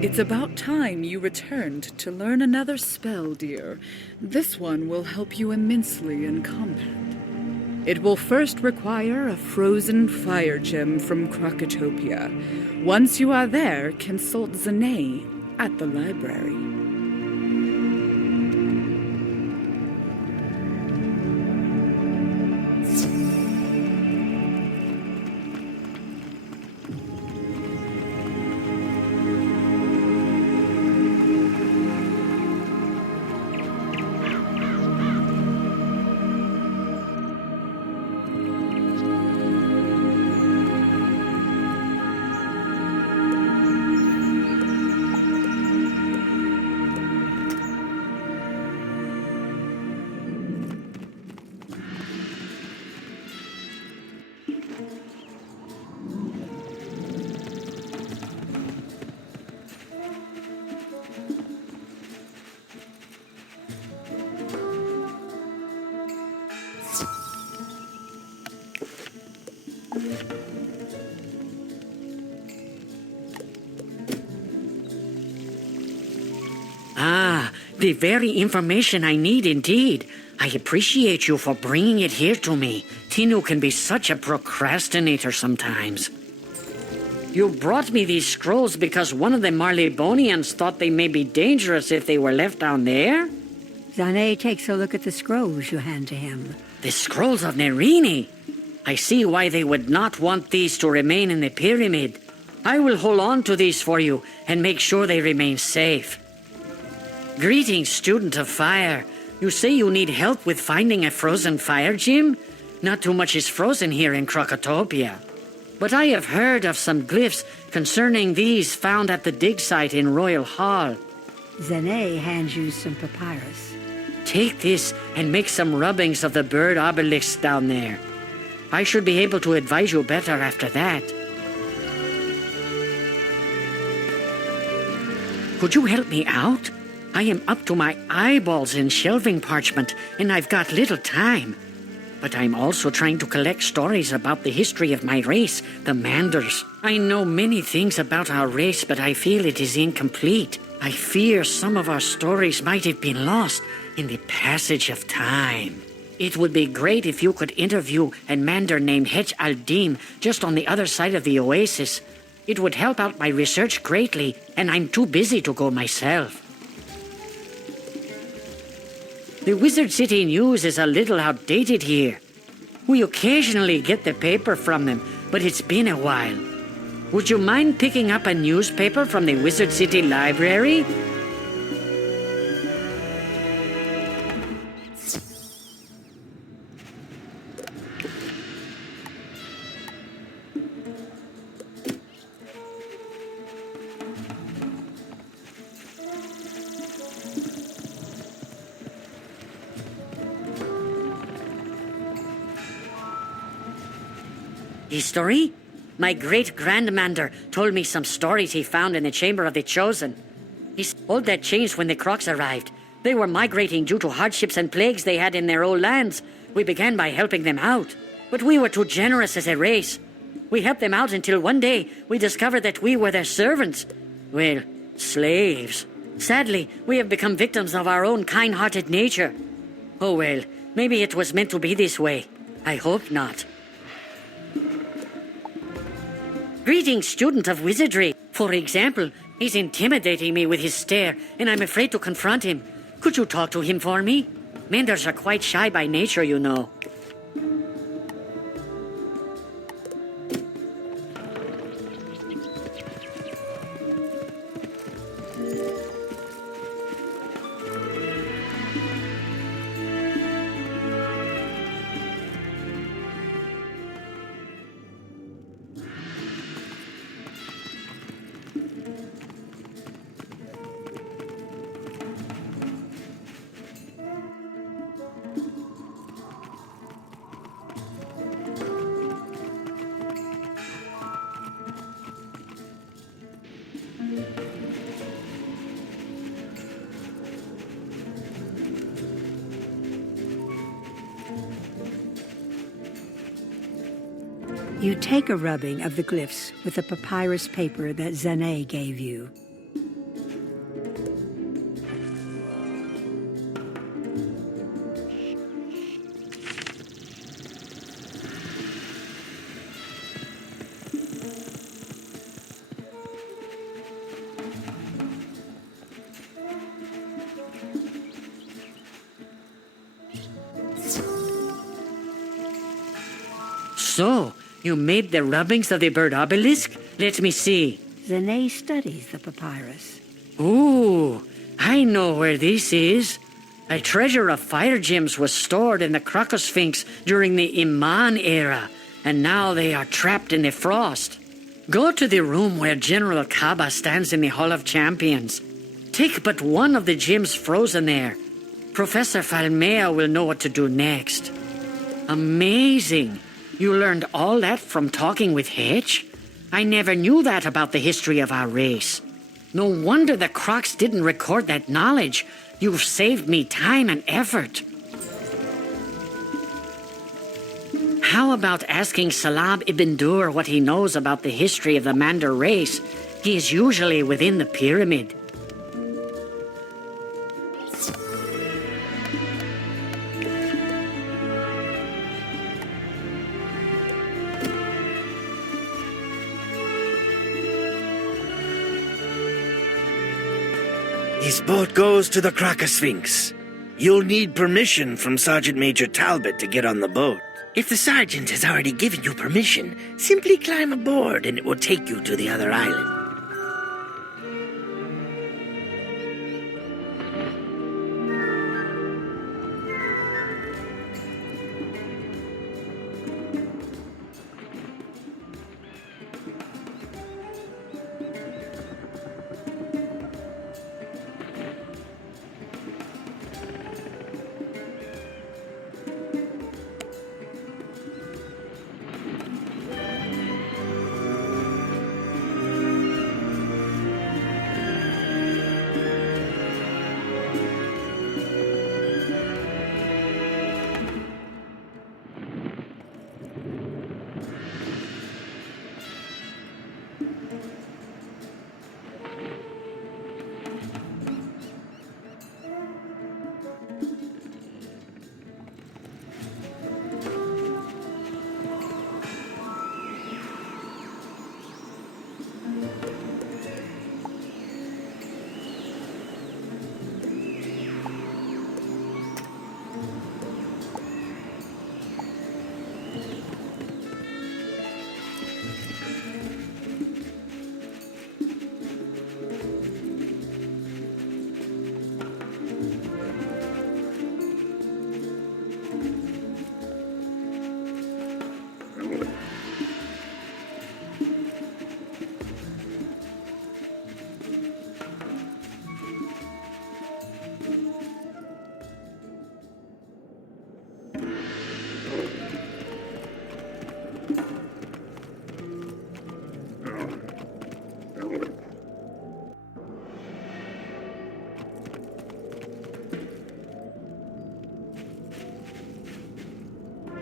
It's about time you returned to learn another spell, dear. This one will help you immensely in combat. It will first require a frozen fire gem from Krakatopia. Once you are there, consult Zane at the library. Ah, the very information I need indeed. I appreciate you for bringing it here to me. Tinu can be such a procrastinator sometimes. You brought me these scrolls because one of the Marleybonians thought they may be dangerous if they were left down there? Zane takes a look at the scrolls you hand to him. The scrolls of Nerini. I see why they would not want these to remain in the pyramid. I will hold on to these for you and make sure they remain safe. Greetings, student of fire. You say you need help with finding a frozen fire gem? Not too much is frozen here in Krakatopia. But I have heard of some glyphs concerning these found at the dig site in Royal Hall. Zane hands you some papyrus. Take this and make some rubbings of the bird obelisks down there. I should be able to advise you better after that. Could you help me out? I am up to my eyeballs in shelving parchment, and I've got little time. But I'm also trying to collect stories about the history of my race, the Manders. I know many things about our race, but I feel it is incomplete. I fear some of our stories might have been lost in the passage of time. It would be great if you could interview a Mander named Hech Aldim just on the other side of the oasis. It would help out my research greatly, and I'm too busy to go myself. The Wizard City News is a little outdated here. We occasionally get the paper from them, but it's been a while. Would you mind picking up a newspaper from the Wizard City Library? History? My great-grandmander told me some stories he found in the Chamber of the Chosen. He said all that changed when the Crocs arrived. They were migrating due to hardships and plagues they had in their old lands. We began by helping them out, but we were too generous as a race. We helped them out until one day we discovered that we were their servants. Well, slaves. Sadly, we have become victims of our own kind-hearted nature. Oh well, maybe it was meant to be this way. I hope not. Greetings, student of wizardry. For example, he's intimidating me with his stare, and I'm afraid to confront him. Could you talk to him for me? Manders are quite shy by nature, you know. You take a rubbing of the glyphs with the papyrus paper that Zane gave you. So, you made the rubbings of the bird obelisk? Let me see. Zane studies the papyrus. Ooh, I know where this is. A treasure of fire gems was stored in the Crocosphinx during the Iman era, and now they are trapped in the frost. Go to the room where General Kaba stands in the Hall of Champions. Take but one of the gems frozen there. Professor Falmea will know what to do next. Amazing! You learned all that from talking with Hedge? I never knew that about the history of our race. No wonder the Crocs didn't record that knowledge. You've saved me time and effort. How about asking Salab ibn Dur what he knows about the history of the Mandar race? He is usually within the pyramid. This boat goes to the Crocosphinx. You'll need permission from Sergeant Major Talbot to get on the boat. If the sergeant has already given you permission, simply climb aboard and it will take you to the other island.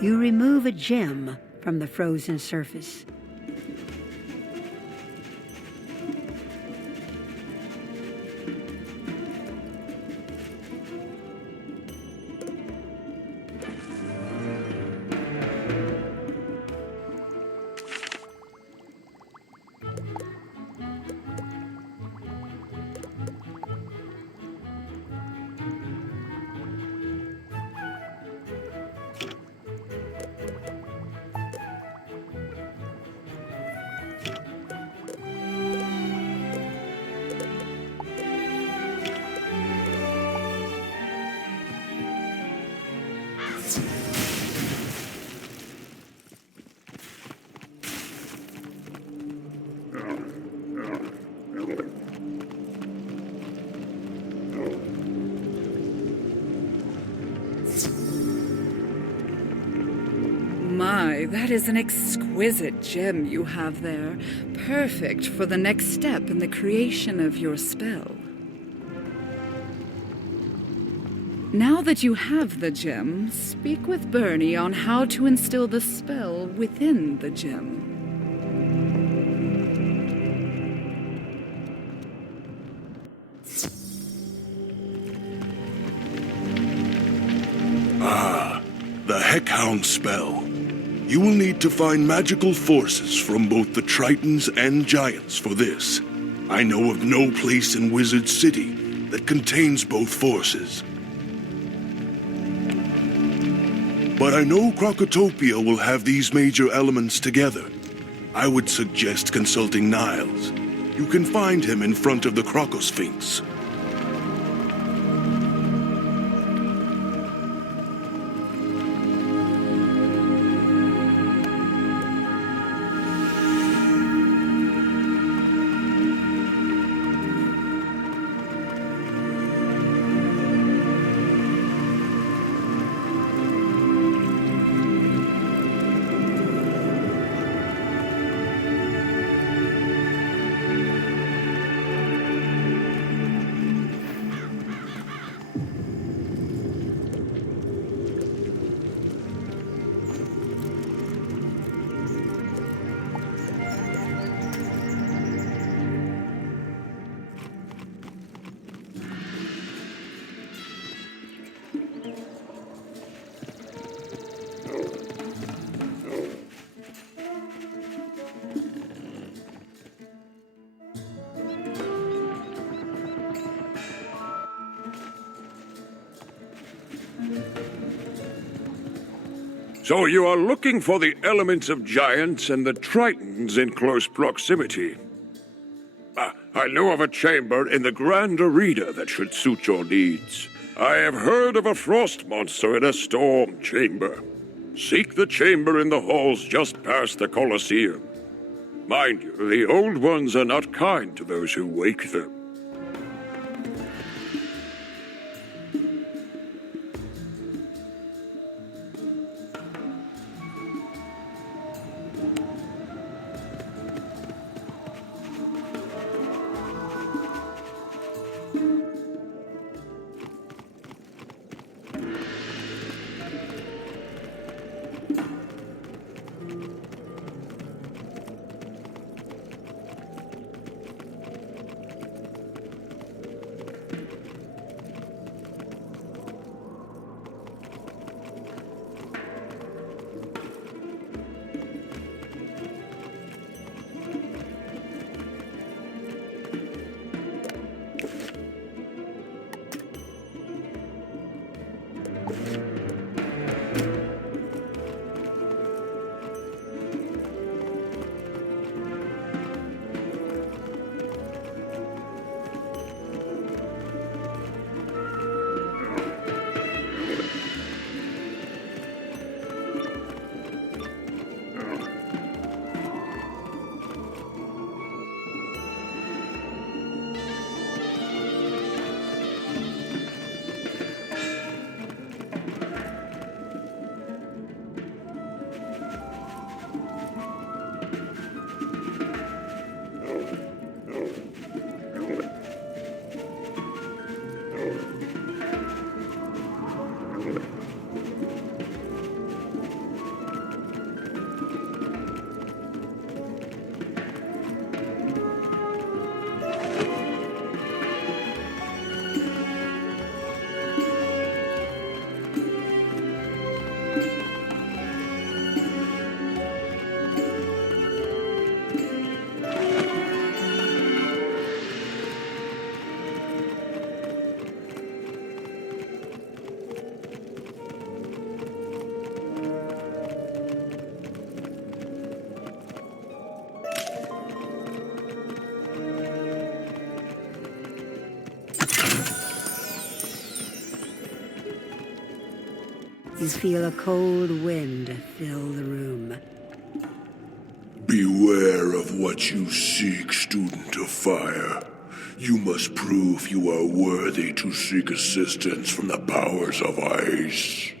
You remove a gem from the frozen surface. My, that is an exquisite gem you have there. Perfect for the next step in the creation of your spell. Now that you have the gem, speak with Bernie on how to instill the spell within the gem. The Heck Hound spell. You will need to find magical forces from both the Tritons and Giants for this. I know of no place in Wizard City that contains both forces. but I know Crocotopia will have these major elements together. I would suggest consulting Niles. You can find him in front of the Crocosphinx. So you are looking for the elements of giants and the tritons in close proximity. I know of a chamber in the Grand Arena that should suit your needs. I have heard of a frost monster in a storm chamber. Seek the chamber in the halls just past the Colosseum. Mind you, the old ones are not kind to those who wake them. You feel a cold wind fill the room. Beware of what you seek, student of fire. You must prove you are worthy to seek assistance from the powers of ice.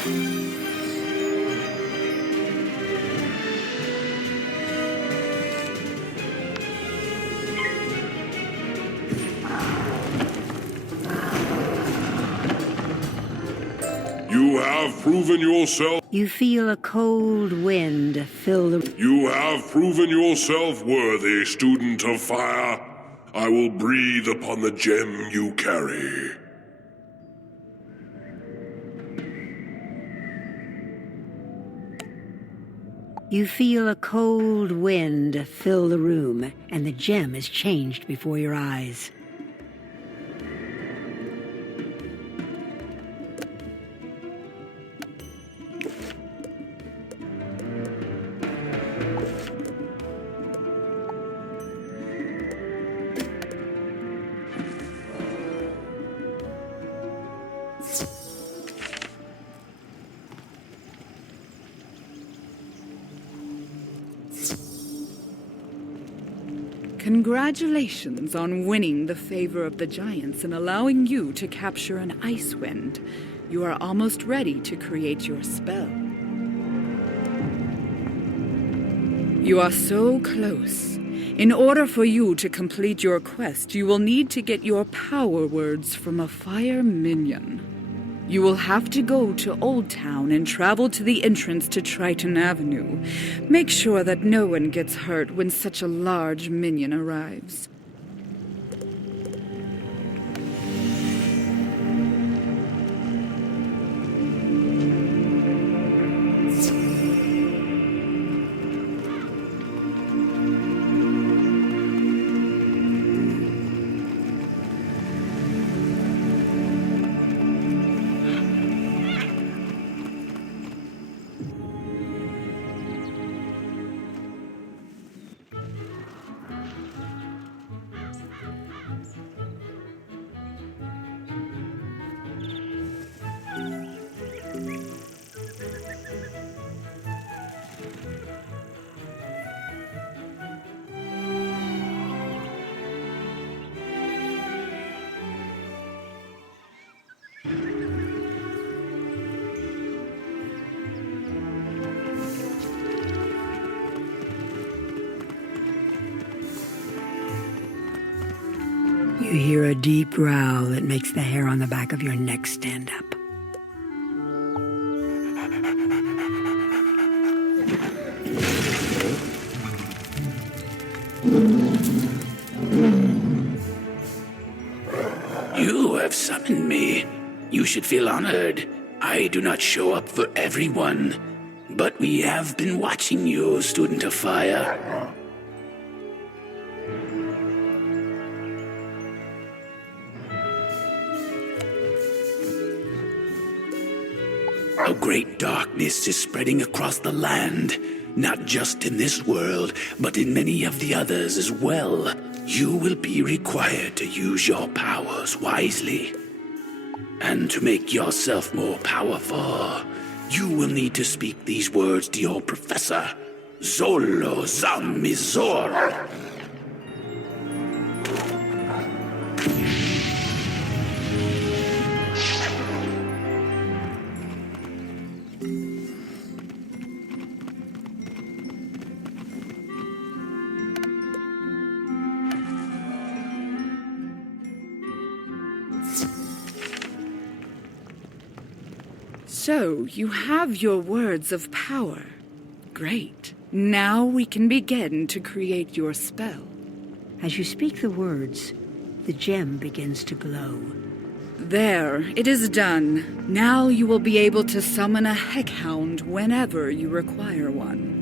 You have proven yourself. You feel a cold wind fill the... You have proven yourself worthy, student of fire. I will breathe upon the gem you carry. You feel a cold wind fill the room, and the gem is changed before your eyes. Congratulations on winning the favor of the giants and allowing you to capture an ice wind. You are almost ready to create your spell. You are so close. In order for you to complete your quest, you will need to get your power words from a fire minion. You will have to go to Old Town and travel to the entrance to Triton Avenue. Make sure that no one gets hurt when such a large minion arrives. You hear a deep growl that makes the hair on the back of your neck stand up. You have summoned me. You should feel honored. I do not show up for everyone, but we have been watching you, student of fire. A great darkness is spreading across the land, not just in this world, but in many of the others as well. You will be required to use your powers wisely. And to make yourself more powerful, you will need to speak these words to your professor, Zolo Zamizor. So, you have your words of power. Great. Now we can begin to create your spell. As you speak the words, the gem begins to glow. There, it is done. Now you will be able to summon a Heck Hound whenever you require one.